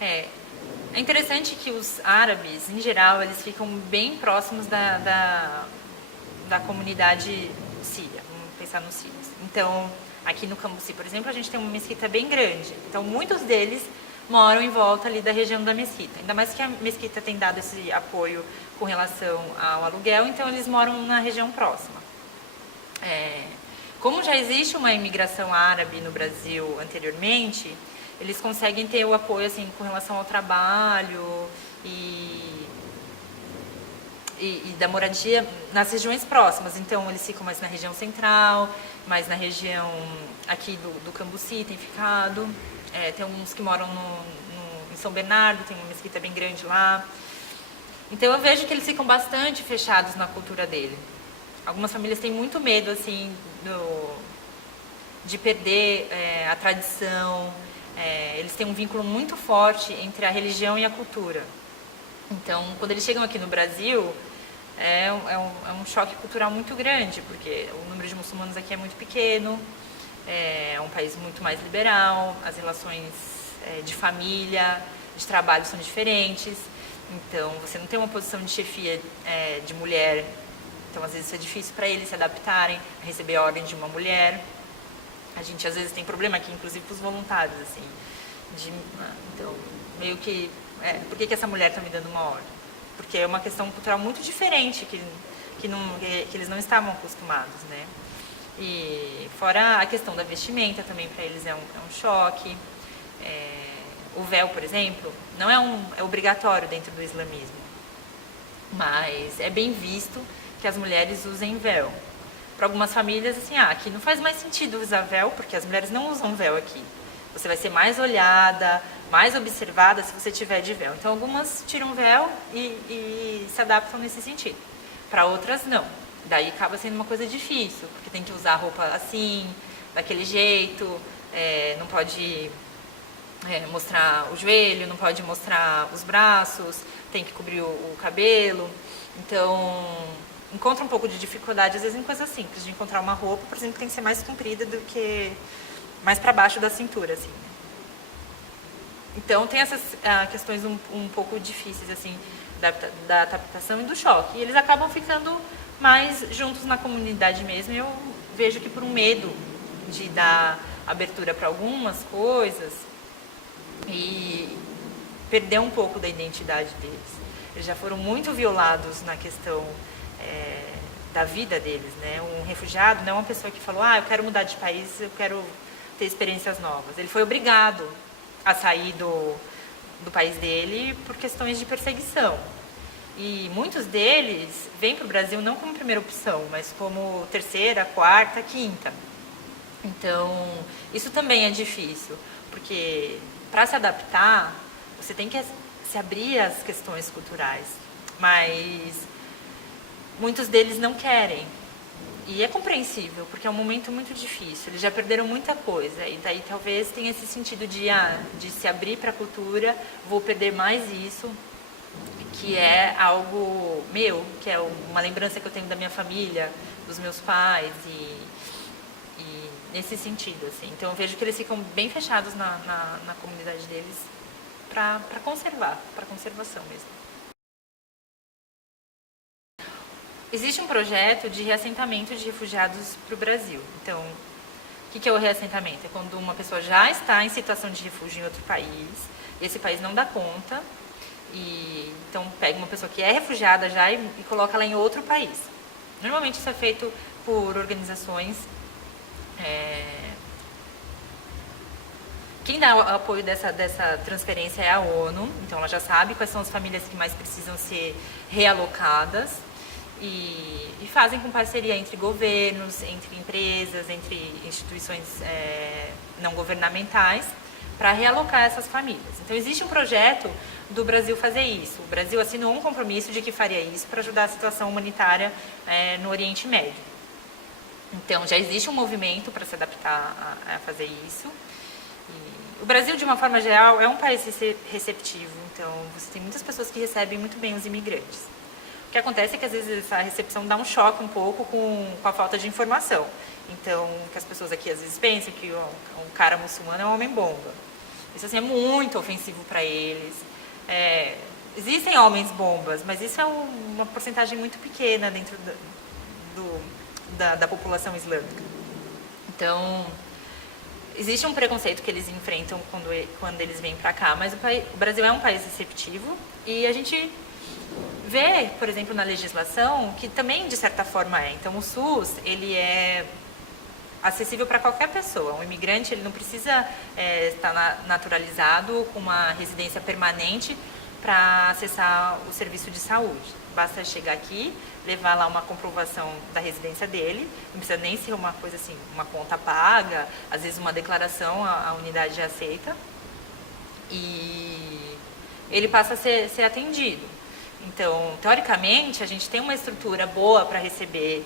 É, é interessante que os árabes, em geral, eles ficam bem próximos da comunidade síria. Vamos pensar nos sírios. Então, aqui no Cambuci, por exemplo, a gente tem uma mesquita bem grande. Então, muitos deles moram em volta ali da região da mesquita. Ainda mais que a mesquita tem dado esse apoio com relação ao aluguel, então eles moram na região próxima. Como já existe uma imigração árabe no Brasil anteriormente, eles conseguem ter o apoio assim com relação ao trabalho e da moradia nas regiões próximas. Então, eles ficam mais na região central, mais na região aqui do Cambuci, tem ficado. Tem uns que moram em São Bernardo, tem uma mesquita bem grande lá. Então, eu vejo que eles ficam bastante fechados na cultura dele. Algumas famílias têm muito medo, assim, de perder a tradição. Eles têm um vínculo muito forte entre a religião e a cultura. Então, quando eles chegam aqui no Brasil, é um choque cultural muito grande, porque o número de muçulmanos aqui é muito pequeno, é um país muito mais liberal, as relações de família, de trabalho são diferentes. Então, você não tem uma posição de chefia de mulher, então às vezes isso é difícil para eles se adaptarem a receber a ordem de uma mulher. A gente às vezes tem problema aqui, inclusive com os voluntários, assim, então, meio que, por que essa mulher está me dando uma ordem? Porque é uma questão cultural muito diferente que eles não estavam acostumados, né? E fora a questão da vestimenta também para eles é um choque. O véu, por exemplo, não é obrigatório dentro do islamismo, mas é bem visto que as mulheres usem véu. Para algumas famílias, assim, aqui não faz mais sentido usar véu, porque as mulheres não usam véu aqui. Você vai ser mais olhada, mais observada se você tiver de véu. Então, algumas tiram véu e se adaptam nesse sentido. Para outras, não. Daí acaba sendo uma coisa difícil, porque tem que usar roupa assim, daquele jeito, não pode mostrar o joelho, não pode mostrar os braços, tem que cobrir o cabelo. Então, encontra um pouco de dificuldade, às vezes, em coisas simples, de encontrar uma roupa, por exemplo, que tem que ser mais comprida do que mais para baixo da cintura, assim. Então, tem essas questões um pouco difíceis, assim, da adaptação e do choque. E eles acabam ficando mais juntos na comunidade mesmo. Eu vejo que por um medo de dar abertura para algumas coisas e perder um pouco da identidade deles. Eles já foram muito violados na questão da vida deles, né? Um refugiado não é uma pessoa que falou, eu quero mudar de país, eu quero ter experiências novas. Ele foi obrigado a sair do país dele por questões de perseguição. E muitos deles vêm para o Brasil não como primeira opção, mas como terceira, quarta, quinta. Então, isso também é difícil, porque para se adaptar, você tem que se abrir às questões culturais, mas muitos deles não querem. E é compreensível, porque é um momento muito difícil, eles já perderam muita coisa, e daí talvez tenha esse sentido de se abrir para a cultura, vou perder mais isso, que é algo meu, que é uma lembrança que eu tenho da minha família, dos meus pais, e nesse sentido, assim. Então eu vejo que eles ficam bem fechados na comunidade deles para conservar, para conservação mesmo. Existe um projeto de reassentamento de refugiados para o Brasil. Então, o que é o reassentamento? É quando uma pessoa já está em situação de refúgio em outro país, esse país não dá conta, e então pega uma pessoa que é refugiada já e coloca ela em outro país. Normalmente isso é feito por organizações. Quem dá o apoio dessa transferência é a ONU, então ela já sabe quais são as famílias que mais precisam ser realocadas. E fazem com parceria entre governos, entre empresas, entre instituições não governamentais, para realocar essas famílias. Então, existe um projeto do Brasil fazer isso. O Brasil assinou um compromisso de que faria isso para ajudar a situação humanitária no Oriente Médio. Então, já existe um movimento para se adaptar a fazer isso. O Brasil, de uma forma geral, é um país receptivo. Então, você tem muitas pessoas que recebem muito bem os imigrantes. O que acontece é que às vezes essa recepção dá um choque um pouco com a falta de informação. Então, que as pessoas aqui às vezes pensam que um cara muçulmano é um homem-bomba. Isso assim, é muito ofensivo para eles. Existem homens bombas, mas isso é uma porcentagem muito pequena dentro da população islâmica. Então, existe um preconceito que eles enfrentam quando eles vêm para cá, mas o Brasil é um país receptivo e a gente vê, por exemplo, na legislação, que também de certa forma é. Então, o SUS, ele é acessível para qualquer pessoa. Um imigrante, ele não precisa estar naturalizado com uma residência permanente para acessar o serviço de saúde. Basta chegar aqui, levar lá uma comprovação da residência dele, não precisa nem ser uma coisa assim, uma conta paga, às vezes uma declaração, a unidade já aceita, e ele passa a ser atendido. Então, teoricamente, a gente tem uma estrutura boa para receber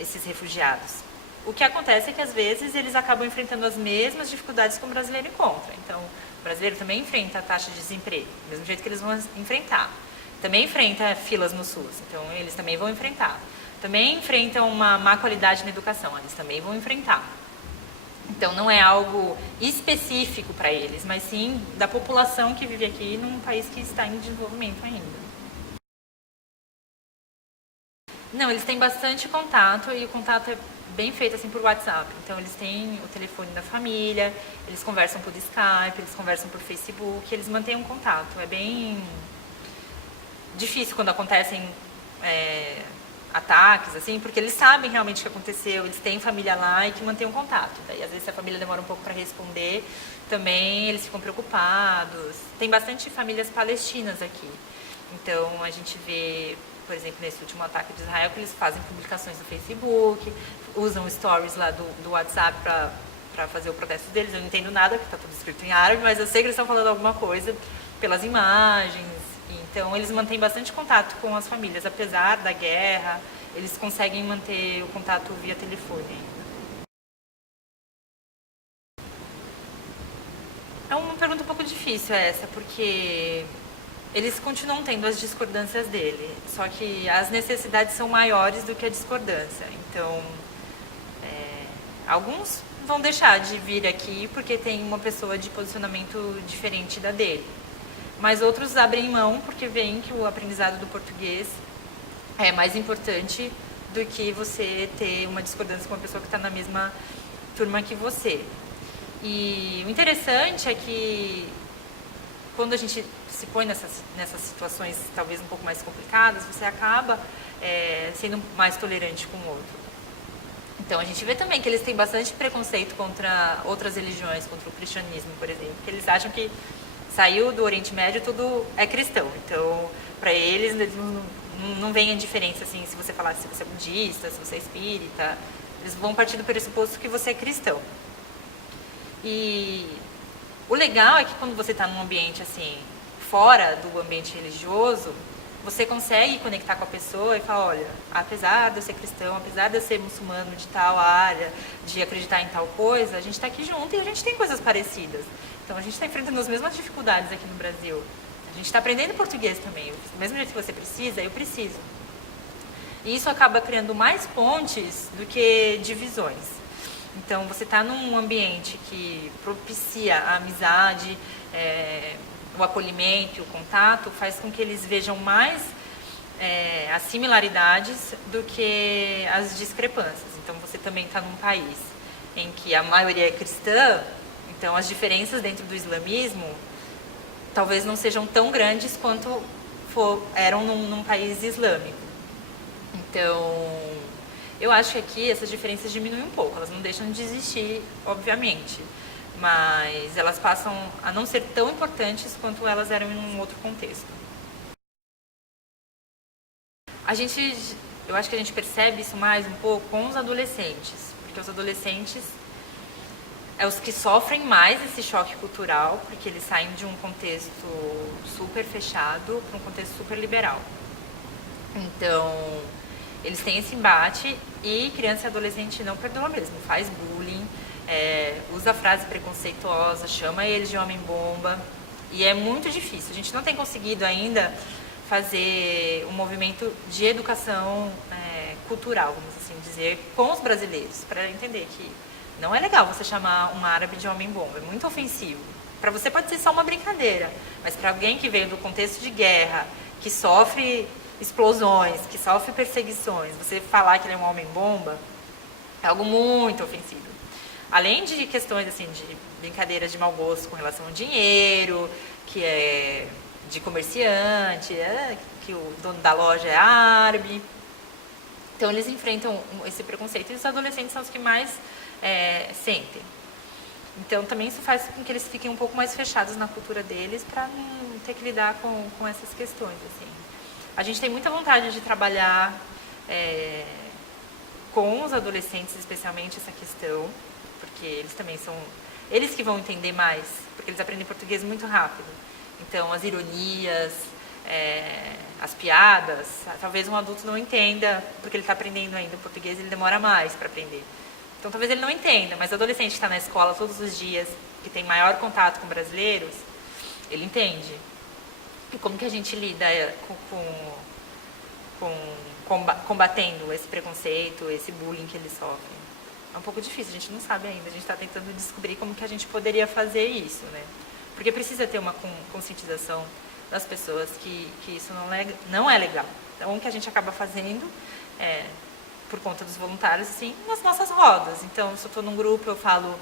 esses refugiados. O que acontece é que, às vezes, eles acabam enfrentando as mesmas dificuldades que o brasileiro encontra. Então, o brasileiro também enfrenta a taxa de desemprego, do mesmo jeito que eles vão enfrentar. Também enfrenta filas no SUS, então eles também vão enfrentar. Também enfrentam uma má qualidade na educação, eles também vão enfrentar. Então, não é algo específico para eles, mas sim da população que vive aqui num país que está em desenvolvimento ainda. Não, eles têm bastante contato e o contato é bem feito assim por WhatsApp. Então, eles têm o telefone da família, eles conversam por Skype, eles conversam por Facebook, eles mantêm um contato. É bem difícil quando acontecem ataques, assim, porque eles sabem realmente o que aconteceu, eles têm família lá e que mantêm um contato. Daí, às vezes, se a família demora um pouco para responder, também eles ficam preocupados. Tem bastante famílias palestinas aqui. Então, a gente vê, por exemplo, nesse último ataque de Israel, que eles fazem publicações no Facebook, usam stories lá do WhatsApp para fazer o protesto deles. Eu não entendo nada, porque está tudo escrito em árabe, mas eu sei que eles estão falando alguma coisa pelas imagens. Então, eles mantêm bastante contato com as famílias. Apesar da guerra, eles conseguem manter o contato via telefone ainda. É uma pergunta um pouco difícil essa, porque eles continuam tendo as discordâncias dele, só que as necessidades são maiores do que a discordância. Então, alguns vão deixar de vir aqui porque tem uma pessoa de posicionamento diferente da dele. Mas outros abrem mão porque veem que o aprendizado do português é mais importante do que você ter uma discordância com uma pessoa que está na mesma turma que você. E o interessante é que quando a gente se põe nessas situações talvez um pouco mais complicadas, você acaba sendo mais tolerante com o outro. Então, a gente vê também que eles têm bastante preconceito contra outras religiões, contra o cristianismo, por exemplo, porque eles acham que saiu do Oriente Médio, tudo é cristão. Então, para eles não vem a diferença, assim, se você falar se você é budista, se você é espírita, eles vão partir do pressuposto que você é cristão. E o legal é que quando você está num ambiente, assim, fora do ambiente religioso, você consegue conectar com a pessoa e falar, olha, apesar de eu ser cristão, apesar de eu ser muçulmano de tal área, de acreditar em tal coisa, a gente está aqui junto e a gente tem coisas parecidas. Então, a gente está enfrentando as mesmas dificuldades aqui no Brasil. A gente está aprendendo português também. Do mesmo jeito que você precisa, eu preciso. E isso acaba criando mais pontes do que divisões. Então, você está num ambiente que propicia a amizade, o acolhimento, o contato, faz com que eles vejam mais as similaridades do que as discrepâncias. Então, você também está num país em que a maioria é cristã. Então, as diferenças dentro do islamismo talvez não sejam tão grandes quanto eram num país islâmico. Então, eu acho que aqui essas diferenças diminuem um pouco. Elas não deixam de existir, obviamente, mas elas passam a não ser tão importantes quanto elas eram em um outro contexto. Eu acho que a gente percebe isso mais um pouco com os adolescentes, porque os adolescentes os que sofrem mais esse choque cultural, porque eles saem de um contexto super fechado para um contexto super liberal. Então, eles têm esse embate e criança e adolescente não perdoa mesmo, faz bullying, usa frase preconceituosa, chama eles de homem-bomba, e é muito difícil. A gente não tem conseguido ainda fazer um movimento de educação cultural, vamos assim dizer, com os brasileiros, para entender que Não é legal você chamar um árabe de homem-bomba, é muito ofensivo. Para você pode ser só uma brincadeira, mas para alguém que veio do contexto de guerra, que sofre explosões, que sofre perseguições, você falar que ele é um homem-bomba é algo muito ofensivo. Além de questões assim de brincadeiras de mau gosto com relação ao dinheiro, que é de comerciante, que o dono da loja é árabe. Então eles enfrentam esse preconceito e os adolescentes são os que mais sentem. Então também isso faz com que eles fiquem um pouco mais fechados na cultura deles para não ter que lidar com essas questões. Assim. A gente tem muita vontade de trabalhar com os adolescentes, especialmente essa questão, porque eles também são eles que vão entender mais, porque eles aprendem português muito rápido. Então as ironias, as piadas, talvez um adulto não entenda, porque ele está aprendendo ainda o português, ele demora mais para aprender. Então talvez ele não entenda, mas o adolescente que está na escola todos os dias, que tem maior contato com brasileiros, ele entende. E como que a gente lida combatendo esse preconceito, esse bullying que eles sofrem? É um pouco difícil, a gente não sabe ainda, a gente está tentando descobrir como que a gente poderia fazer isso, né? Porque precisa ter uma conscientização das pessoas que isso não é legal. Então o que a gente acaba fazendo por conta dos voluntários, assim, nas nossas rodas. Então, se eu estou num grupo, eu falo,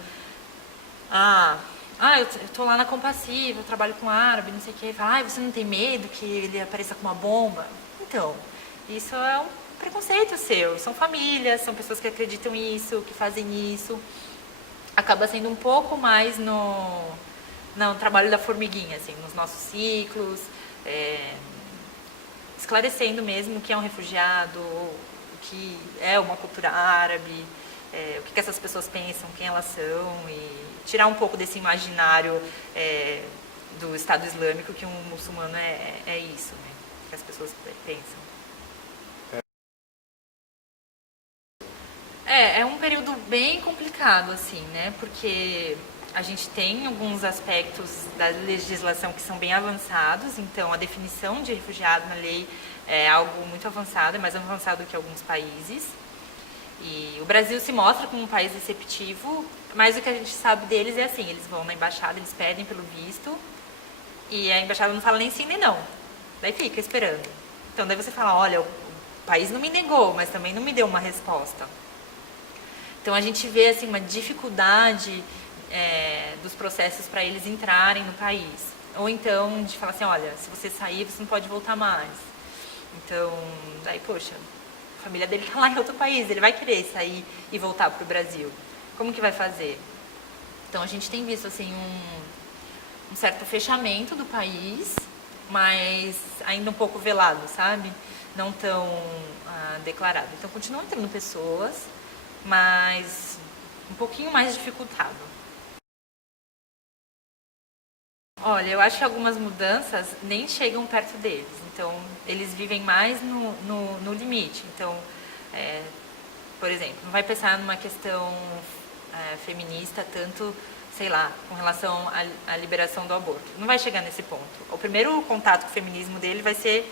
eu estou lá na Compassiva, eu trabalho com árabe, não sei o quê. Fala, você não tem medo que ele apareça com uma bomba? Então, isso é um preconceito seu. São famílias, são pessoas que acreditam nisso, que fazem isso. Acaba sendo um pouco mais no trabalho da formiguinha, assim, nos nossos ciclos, esclarecendo mesmo o que é um refugiado, o que é uma cultura árabe, o que essas pessoas pensam, quem elas são, e tirar um pouco desse imaginário do Estado Islâmico que um muçulmano é isso, né? Que as pessoas pensam. É um período bem complicado, assim, né? Porque a gente tem alguns aspectos da legislação que são bem avançados, então a definição de refugiado na lei é algo muito avançado, é mais avançado que alguns países. E o Brasil se mostra como um país receptivo, mas o que a gente sabe deles é assim, eles vão na embaixada, eles pedem pelo visto, e a embaixada não fala nem sim nem não. Daí fica esperando. Então daí você fala, olha, o país não me negou, mas também não me deu uma resposta. Então a gente vê assim uma dificuldade dos processos para eles entrarem no país. Ou então de falar assim, olha, se você sair, você não pode voltar mais. Então, daí, poxa, a família dele está lá em outro país, ele vai querer sair e voltar para o Brasil. Como que vai fazer? Então a gente tem visto assim um certo fechamento do país, mas ainda um pouco velado, sabe? Não tão declarado. Então continuam entrando pessoas, mas um pouquinho mais dificultado. Olha, eu acho que algumas mudanças nem chegam perto deles. Então, eles vivem mais no limite. Então, por exemplo, não vai pensar numa questão feminista tanto, sei lá, com relação à liberação do aborto. Não vai chegar nesse ponto. O primeiro contato com o feminismo dele vai ser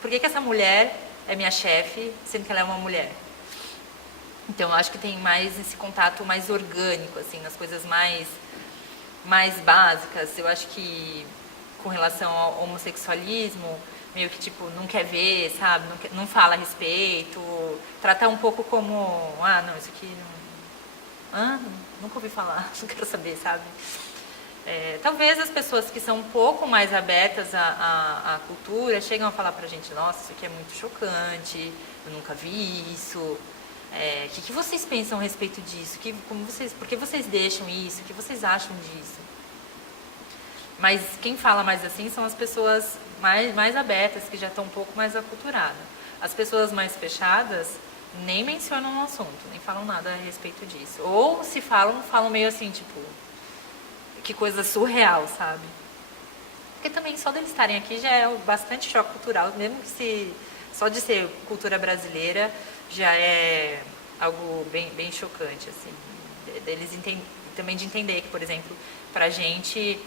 por que essa mulher é minha chefe, sendo que ela é uma mulher? Então, eu acho que tem mais esse contato mais orgânico, assim, nas coisas mais básicas. Eu acho que com relação ao homossexualismo, meio que tipo, não quer ver, sabe? Não fala a respeito, tratar um pouco como, não, isso aqui não, nunca ouvi falar, não quero saber, sabe? Talvez as pessoas que são um pouco mais abertas à cultura chegam a falar pra gente, nossa, isso aqui é muito chocante, eu nunca vi isso. O que vocês pensam a respeito disso? Por que vocês deixam isso? O que vocês acham disso? Mas quem fala mais assim são as pessoas mais abertas, que já estão um pouco mais aculturadas. As pessoas mais fechadas nem mencionam o assunto, nem falam nada a respeito disso. Ou se falam meio assim, tipo, que coisa surreal, sabe? Porque também só deles estarem aqui já é bastante choque cultural, mesmo que só de ser cultura brasileira já é algo bem chocante, assim. Deles também de entender que, por exemplo, pra gente,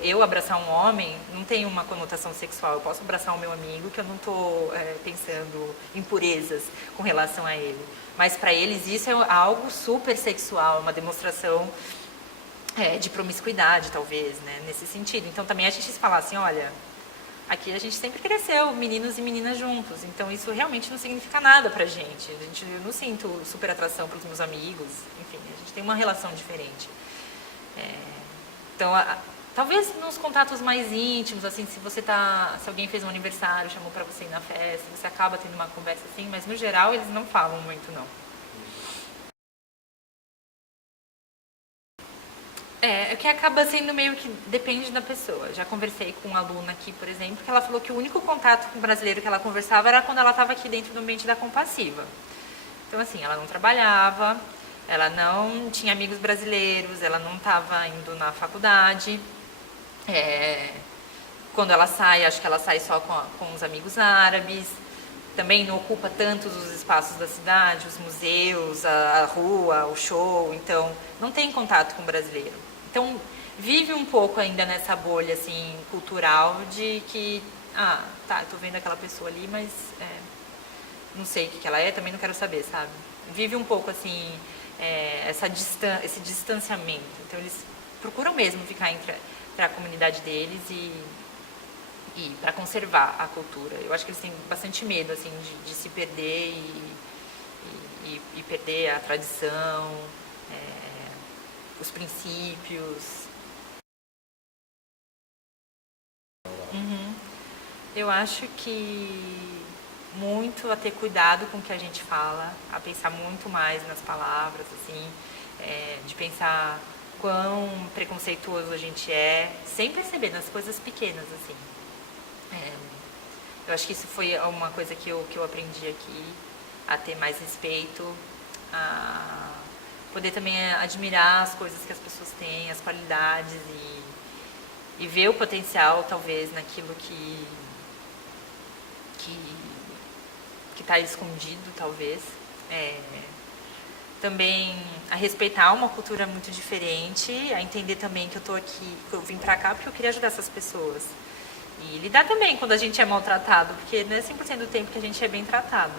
eu abraçar um homem não tem uma conotação sexual. Eu posso abraçar o meu amigo que eu não estou pensando em impurezas com relação a ele. Mas para eles isso é algo super sexual, uma demonstração de promiscuidade, talvez, né, nesse sentido. Então também a gente se falar assim, olha, aqui a gente sempre cresceu, meninos e meninas juntos, então isso realmente não significa nada pra gente. Eu não sinto super atração pelos meus amigos, enfim, a gente tem uma relação diferente. Então, talvez nos contatos mais íntimos, assim, se alguém fez um aniversário, chamou pra você ir na festa, você acaba tendo uma conversa assim, mas no geral eles não falam muito, não. É que acaba sendo meio que depende da pessoa. Já conversei com uma aluna aqui, por exemplo, que ela falou que o único contato com o brasileiro que ela conversava era quando ela estava aqui dentro do ambiente da Compassiva. Então, assim, ela não trabalhava, ela não tinha amigos brasileiros, ela não estava indo na faculdade. Quando ela sai, acho que ela sai só com os amigos árabes. Também não ocupa tantos os espaços da cidade, os museus, a rua, o show. Então, não tem contato com o brasileiro. Então, vive um pouco ainda nessa bolha, assim, cultural de que, tá, eu tô vendo aquela pessoa ali, mas não sei o que ela é, também não quero saber, sabe? Vive um pouco, assim, esse distanciamento. Então, eles procuram mesmo ficar entre a comunidade deles e para conservar a cultura. Eu acho que eles têm bastante medo, assim, de se perder e perder a tradição, os princípios. Eu acho que muito a ter cuidado com o que a gente fala, a pensar muito mais nas palavras, assim, de pensar quão preconceituoso a gente sem perceber nas coisas pequenas, assim. Eu acho que isso foi uma coisa que eu aprendi aqui, a ter mais respeito, a poder também admirar as coisas que as pessoas têm, as qualidades e ver o potencial, talvez, naquilo que está escondido, talvez. Também a respeitar uma cultura muito diferente, a entender também que eu tô aqui, que eu vim pra cá porque eu queria ajudar essas pessoas. E lidar também quando a gente é maltratado, porque não é 100% do tempo que a gente é bem tratado.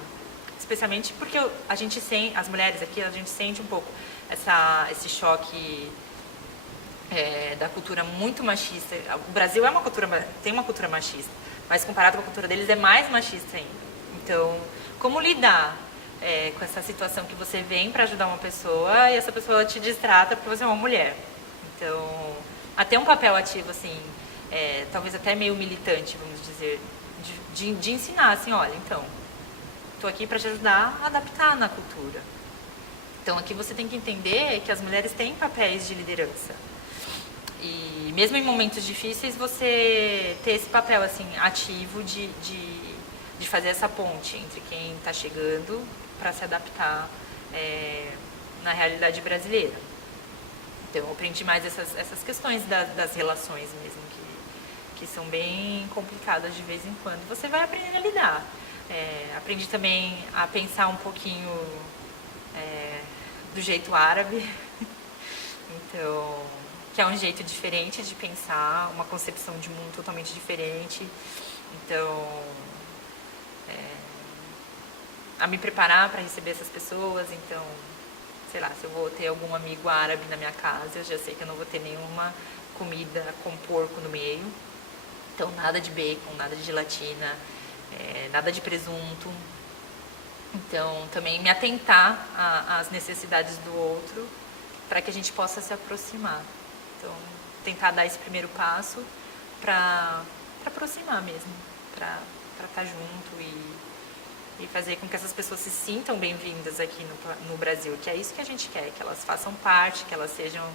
Especialmente porque a gente sente, as mulheres aqui, a gente sente um pouco esse choque da cultura muito machista. O Brasil tem uma cultura machista, mas comparado com a cultura deles é mais machista ainda. Então, como lidar com essa situação que você vem para ajudar uma pessoa e essa pessoa te distrata porque você é uma mulher? Então, até um papel ativo, assim, talvez até meio militante, vamos dizer, de ensinar, assim, olha, então, estou aqui para te ajudar a adaptar na cultura. Então, aqui você tem que entender que as mulheres têm papéis de liderança. E mesmo em momentos difíceis, você ter esse papel, assim, ativo de fazer essa ponte entre quem está chegando para se adaptar na realidade brasileira. Então, eu aprendi mais essas questões das relações mesmo, que são bem complicadas de vez em quando. Você vai aprendendo a lidar. Aprendi também a pensar um pouquinho do jeito árabe, então, que é um jeito diferente de pensar, uma concepção de mundo totalmente diferente. Então, a me preparar para receber essas pessoas. Então, sei lá, se eu vou ter algum amigo árabe na minha casa, eu já sei que eu não vou ter nenhuma comida com porco no meio. Então, nada de bacon, nada de gelatina, nada de presunto. Então, também me atentar às necessidades do outro para que a gente possa se aproximar. Então, tentar dar esse primeiro passo para aproximar mesmo, para estar junto e fazer com que essas pessoas se sintam bem-vindas aqui no Brasil, que é isso que a gente quer, que elas façam parte, que elas sejam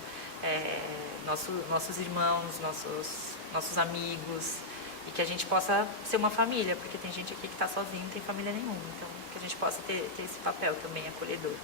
nossos irmãos, nossos amigos, e que a gente possa ser uma família, porque tem gente aqui que está sozinha, não tem família nenhuma, então que a gente possa ter esse papel também acolhedor.